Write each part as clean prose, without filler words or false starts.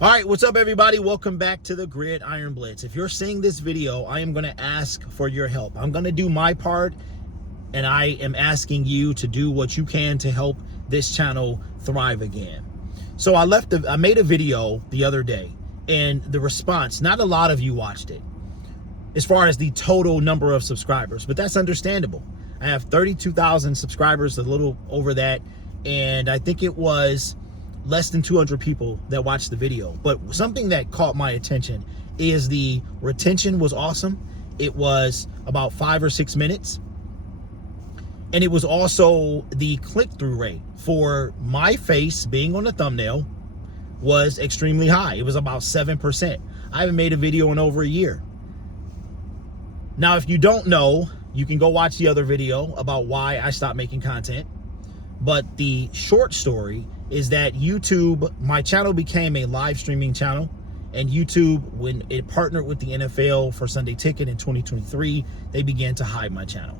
All right, what's up, everybody? Welcome back to the Gridiron Blitz. If you're seeing this video, I am going to ask for your help. I'm going to do my part, and I am asking you to do what you can to help this channel thrive again. So I made a video the other day, and the response, not a lot of you watched it, as far as the total number of subscribers, but that's understandable. I have 32,000 subscribers, a little over that, and I think it was less than 200 people that watched the video. But something that caught my attention is the retention was awesome. It was about 5 or 6 minutes. And it was also the click-through rate for my face being on the thumbnail was extremely high. It was about 7%. I haven't made a video in over a year. Now, if you don't know, you can go watch the other video about why I stopped making content. But the short story is that YouTube, my channel became a live streaming channel, and YouTube, when it partnered with the NFL for Sunday Ticket in 2023, they began to hide my channel,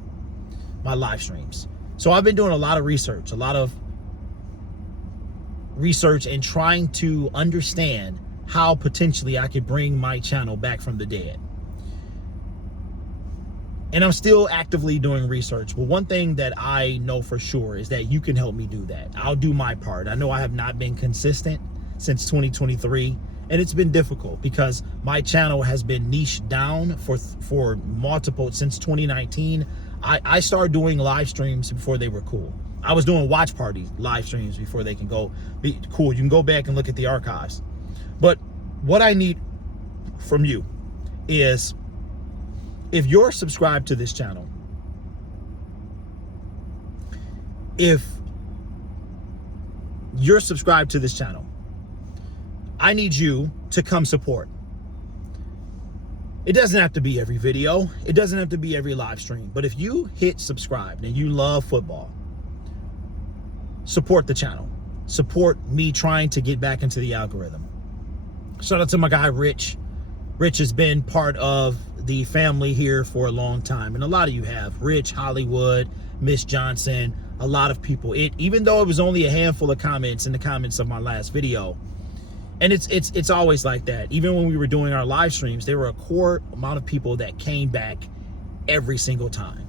my live streams. So I've been doing a lot of research and trying to understand how potentially I could bring my channel back from the dead. And I'm still actively doing research. But one thing that I know for sure is that you can help me do that. I'll do my part. I know I have not been consistent since 2023, and it's been difficult because my channel has been niched down for multiple, since 2019. I started doing live streams before they were cool. I was doing watch party live streams before they can go be cool. You can go back and look at the archives. But what I need from you is, if you're subscribed to this channel, I need you to come support. It doesn't have to be every video. It doesn't have to be every live stream. But if you hit subscribe and you love football, support the channel. Support me trying to get back into the algorithm. Shout out to my guy, Rich. Rich has been part of the family here for a long time, and a lot of you have. Rich, Hollywood, Miss Johnson, a lot of people. Even though it was only a handful of comments in the comments of my last video, and it's always like that. Even when we were doing our live streams, there were a core amount of people that came back every single time.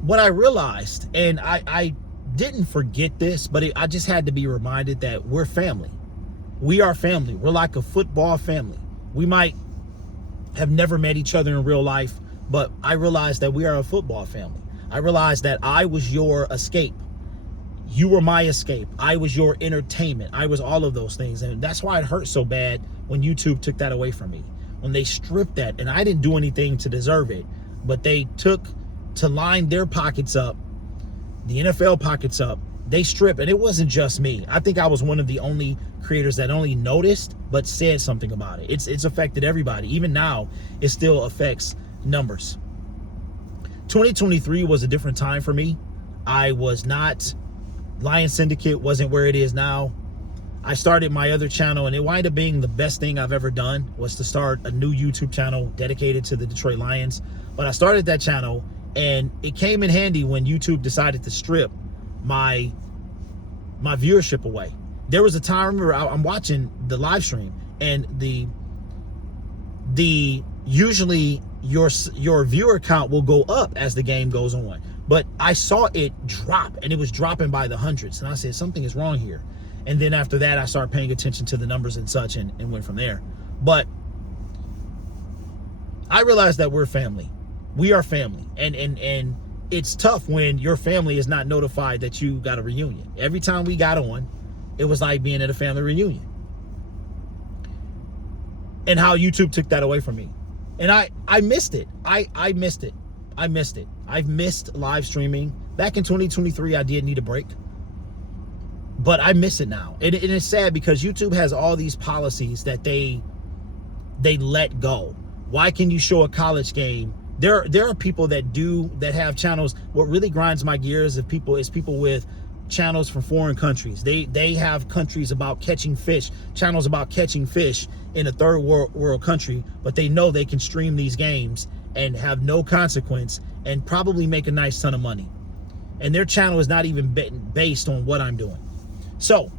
What I realized, and I didn't forget this, but I just had to be reminded that we're family. We are family. We're like a football family. We might have never met each other in real life, but I realized that we are a football family. I realized that I was your escape. You were my escape. I was your entertainment. I was all of those things. And that's why it hurt so bad when YouTube took that away from me. When they stripped that, and I didn't do anything to deserve it, but they took to line their pockets up, the NFL pockets up, they stripped, and it wasn't just me. I think I was one of the only creators that only noticed but said something about it. It's affected everybody. Even now, it still affects numbers. 2023 was a different time for me. I was not, Lion Syndicate wasn't where it is now. I started my other channel, and it wound up being the best thing I've ever done, was to start a new YouTube channel dedicated to the Detroit Lions. But I started that channel, and it came in handy when YouTube decided to strip my viewership away. There was a time, I remember I'm watching the live stream, and usually your viewer count will go up as the game goes on, but I saw it drop, and it was dropping by the hundreds, and I said something is wrong here. And then after that, I started paying attention to the numbers and such, and went from there. But I realized that we're family. We are family, and it's tough when your family is not notified that you got a reunion. Every time we got on, it was like being at a family reunion. And how YouTube took that away from me. And I missed it. I missed it. I missed it. I've missed live streaming. Back in 2023, I did need a break. But I miss it now. And it's sad because YouTube has all these policies that they let go. Why can you show a college game? There are people that have channels. What really grinds my gears is people with channels from foreign countries. They have countries about catching fish, channels about catching fish in a third world country, but they know they can stream these games and have no consequence and probably make a nice ton of money. And their channel is not even based on what I'm doing. So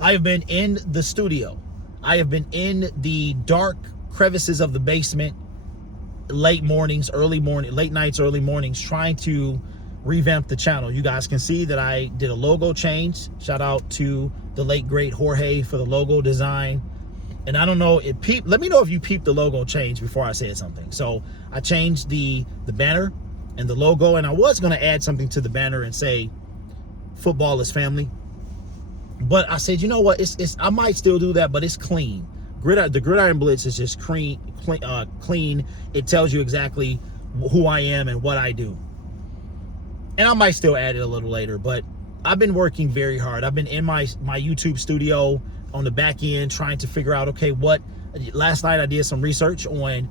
I have been in the studio I have been in the dark crevices of the basement, late nights, early mornings, trying to revamp the channel. You guys can see that I did a logo change. Shout out to the late great Jorge for the logo design. And I don't know, let me know if you peeped the logo change before I said something. So I changed the banner and the logo, and I was going to add something to the banner and say football is family, but I said, you know what, I might still do that, but it's clean. The Gridiron Blitz is just clean. It tells you exactly who I am and what I do. And I might still add it a little later, but I've been working very hard. I've been in my YouTube studio on the back end trying to figure out, okay, last night I did some research on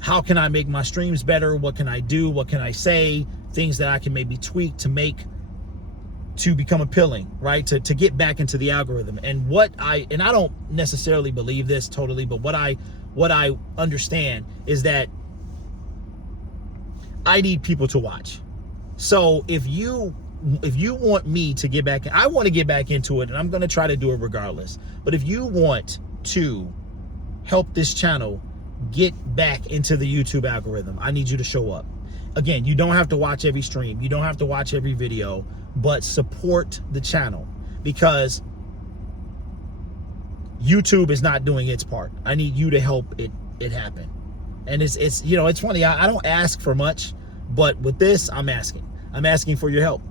how can I make my streams better? What can I do? What can I say? Things that I can maybe tweak to become appealing, right? To get back into the algorithm. And I don't necessarily believe this totally, but what I understand is that I need people to watch. So if you want me to get back, I want to get back into it, and I'm going to try to do it regardless. But if you want to help this channel get back into the YouTube algorithm, I need you to show up. Again, you don't have to watch every stream. You don't have to watch every video, but support the channel, because YouTube is not doing its part. I need you to help it happen. And it's you know, it's funny. I don't ask for much, but with this, I'm asking for your help.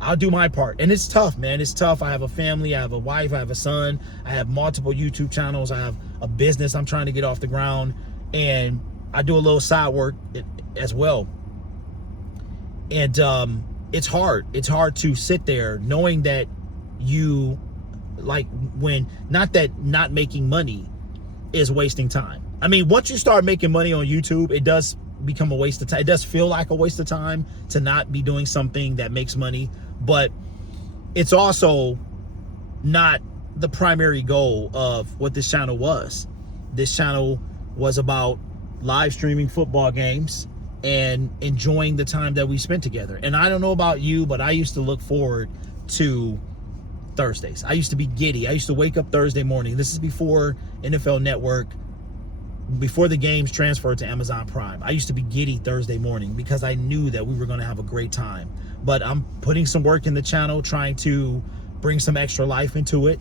I'll do my part. And it's tough, man. It's tough. I have a family, I have a wife, I have a son, I have multiple YouTube channels, I have a business I'm trying to get off the ground, and I do a little side work as well. And it's hard. It's hard to sit there knowing that you, like, not making money is wasting time. I mean, once you start making money on YouTube, it does become a waste of time. It does feel like a waste of time to not be doing something that makes money, but it's also not the primary goal of what this channel was. This channel was about live streaming football games and enjoying the time that we spent together. And I don't know about you, but I used to look forward to Thursdays. I used to be giddy. I used to wake up Thursday morning. This is before NFL Network, before the games transferred to Amazon Prime. I used to be giddy Thursday morning because I knew that we were going to have a great time. But I'm putting some work in the channel, trying to bring some extra life into it.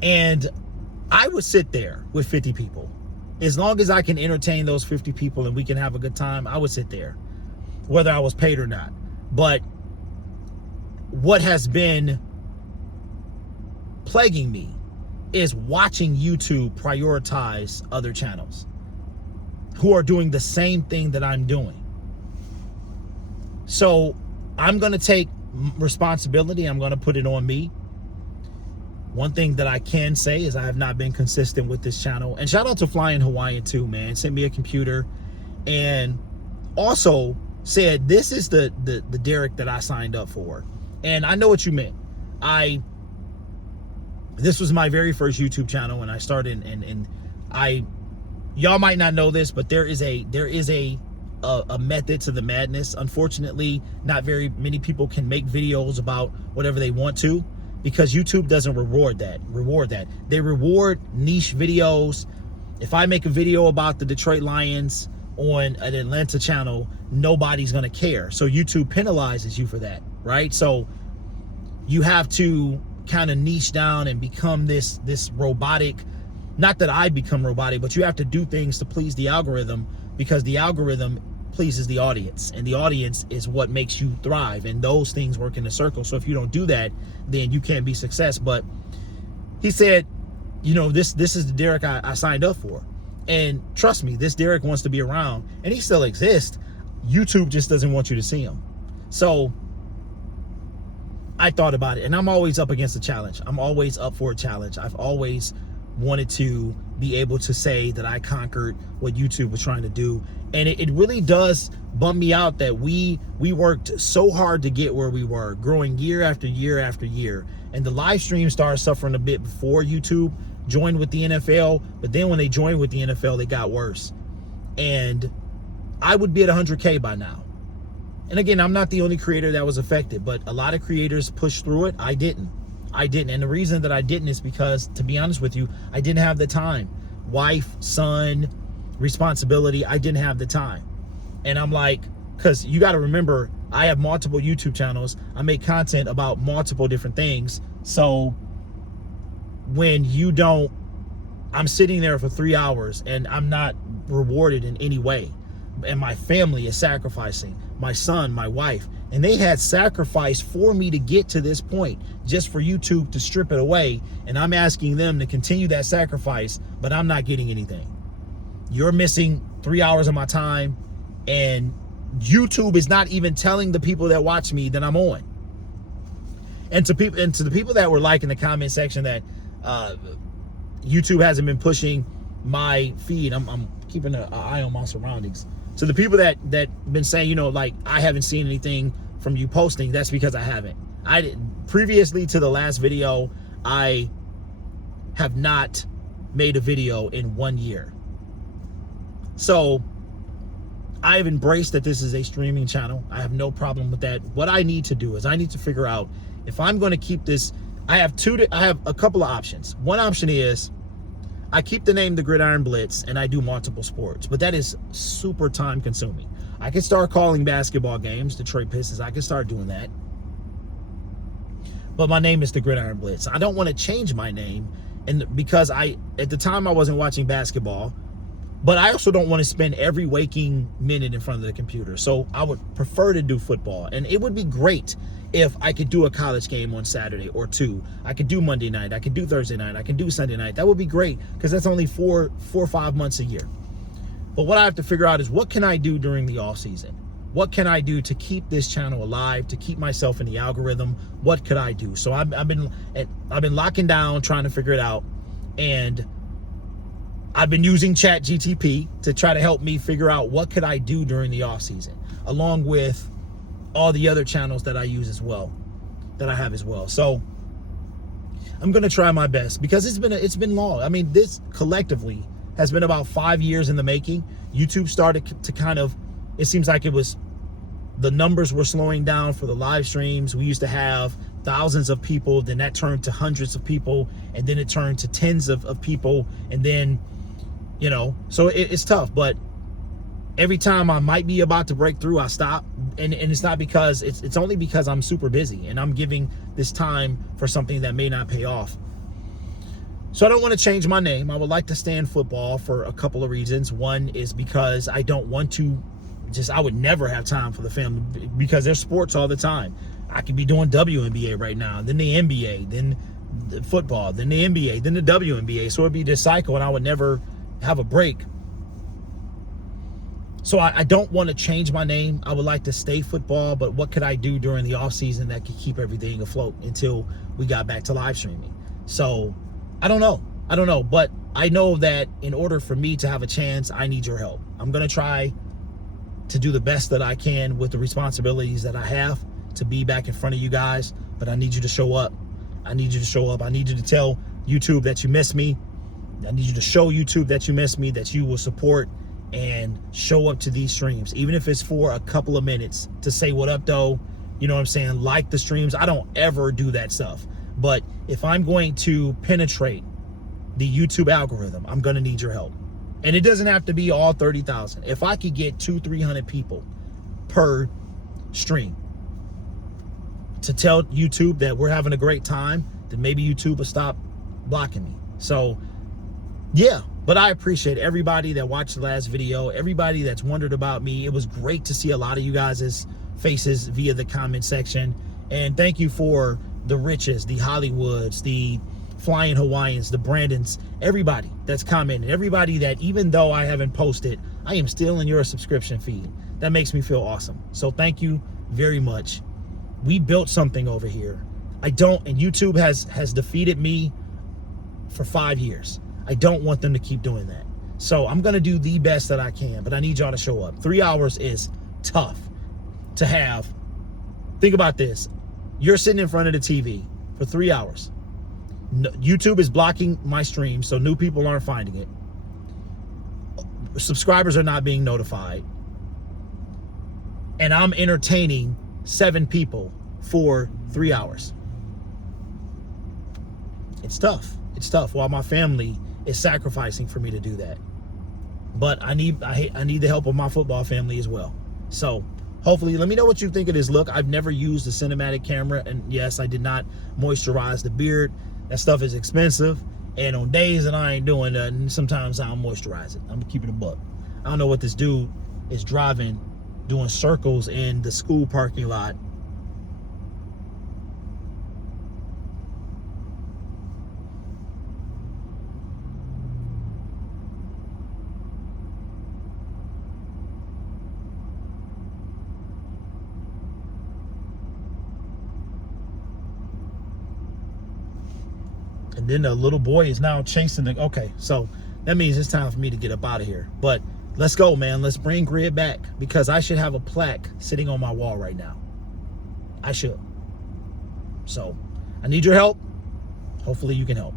And I would sit there with 50 people. As long as I can entertain those 50 people and we can have a good time, I would sit there, whether I was paid or not. But what has been plaguing me is watching YouTube prioritize other channels who are doing the same thing that I'm doing. So I'm going to take responsibility. I'm going to put it on me. One thing that I can say is I have not been consistent with this channel. And shout out to Flying Hawaiian too, man. Sent me a computer and also said, this is the Derek that I signed up for. And I know what you meant. This was my very first YouTube channel when I started, and y'all might not know this, but there is a method to the madness. Unfortunately, not very many people can make videos about whatever they want to, because YouTube doesn't reward that. They reward niche videos. If I make a video about the Detroit Lions on an Atlanta channel, nobody's gonna care. So YouTube penalizes you for that, right? So you have to kind of niche down and become this robotic. Not that I become robotic, but you have to do things to please the algorithm, because the algorithm pleases the audience, and the audience is what makes you thrive, and those things work in a circle. So if you don't do that, then you can't be success. But he said, you know, this is the Derek I signed up for, and trust me, this Derek wants to be around, and he still exists. YouTube just doesn't want you to see him. So I thought about it, and I'm always up against a challenge. I'm always up for a challenge. I've always wanted to be able to say that I conquered what YouTube was trying to do. And it really does bum me out that we worked so hard to get where we were, growing year after year after year. And the live stream started suffering a bit before YouTube joined with the NFL, but then when they joined with the NFL, they got worse. And I would be at 100K by now. And again, I'm not the only creator that was affected, but a lot of creators pushed through it. I didn't. I didn't. And the reason that I didn't is because, to be honest with you, I didn't have the time. Wife, son, responsibility, I didn't have the time. And I'm like, because you got to remember, I have multiple YouTube channels. I make content about multiple different things. So when you don't, I'm sitting there for 3 hours and I'm not rewarded in any way. And my family is sacrificing, my son, my wife, and they had sacrificed for me to get to this point, just for YouTube to strip it away. And I'm asking them to continue that sacrifice, but I'm not getting anything. You're missing 3 hours of my time, and YouTube is not even telling the people that watch me that I'm on. And to the people that were like in the comment section that YouTube hasn't been pushing my feed, I'm keeping an eye on my surroundings. So the people that been saying, you know, like, I haven't seen anything from you posting, that's because I haven't. Previously to the last video, I have not made a video in 1 year. So I've embraced that this is a streaming channel. I have no problem with that. What I need to do is I need to figure out if I'm going to keep this. I have a couple of options. One option is I keep the name The Gridiron Blitz and I do multiple sports, but that is super time consuming. I can start calling basketball games, Detroit Pistons. I can start doing that. But my name is The Gridiron Blitz. I don't want to change my name, and because at the time I wasn't watching basketball, but I also don't want to spend every waking minute in front of the computer. So I would prefer to do football, and it would be great if I could do a college game on Saturday or 2. I could do Monday night. I could do Thursday night. I could do Sunday night. That would be great, because that's only 4 or 5 months a year. But what I have to figure out is, what can I do during the off season? What can I do to keep this channel alive, to keep myself in the algorithm? What could I do? So I've been locking down, trying to figure it out, and I've been using ChatGTP to try to help me figure out what could I do during the off season, along with all the other channels that I use as well, that I have as well. So I'm going to try my best, because it's been long. I mean, this collectively has been about 5 years in the making. YouTube started to kind of, it seems like the numbers were slowing down for the live streams. We used to have thousands of people, then that turned to hundreds of people, and then it turned to tens of people, and then, you know, so it's tough. But every time I might be about to break through, I stop, and it's not because, it's only because I'm super busy and I'm giving this time for something that may not pay off. So I don't want to change my name. I would like to stay in football for a couple of reasons. One is because I don't want to I would never have time for the family, because there's sports all the time. I could be doing WNBA right now, then the NBA, then the football, then the NBA, then the WNBA. So it'd be this cycle, and I would never have a break. So I don't want to change my name. I would like to stay football, but what could I do during the off season that could keep everything afloat until we got back to live streaming? So I don't know, but I know that in order for me to have a chance, I need your help. I'm going to try to do the best that I can with the responsibilities that I have to be back in front of you guys, but I need you to show up. I need you to show up. I need you to tell YouTube that you miss me. I need you to show YouTube that you miss me, that you will support and show up to these streams, even if it's for a couple of minutes, to say what up though. You know what I'm saying? Like the streams. I don't ever do that stuff. But if I'm going to penetrate the YouTube algorithm, I'm going to need your help. And it doesn't have to be all 30,000. If I could get 200-300 people per stream to tell YouTube that we're having a great time, then maybe YouTube will stop blocking me. So yeah, but I appreciate everybody that watched the last video, everybody that's wondered about me. It was great to see a lot of you guys' faces via the comment section. And thank you for the Riches, the Hollywoods, the Flying Hawaiians, the Brandons, everybody that's commenting, everybody that, even though I haven't posted, I am still in your subscription feed. That makes me feel awesome. So thank you very much. We built something over here. And YouTube has defeated me for 5 years. I don't want them to keep doing that. So I'm going to do the best that I can, but I need y'all to show up. 3 hours is tough to have. Think about this. You're sitting in front of the TV for 3 hours. YouTube is blocking my stream, so new people aren't finding it. Subscribers are not being notified. And I'm entertaining 7 people for 3 hours. It's tough. It's tough while my family is sacrificing for me to do that. But I need the help of my football family as well. So hopefully, let me know what you think of this look. I've never used a cinematic camera, and yes, I did not moisturize the beard. That stuff is expensive, and on days that I ain't doing nothing, sometimes I'll moisturize it. I'm gonna keep it a buck. I don't know what this dude is driving, doing circles in the school parking lot. And then the little boy is now chasing the, okay, so that means it's time for me to get up out of here. But let's go, man. Let's bring Grid back, because I should have a plaque sitting on my wall right now. I should. So I need your help. Hopefully you can help.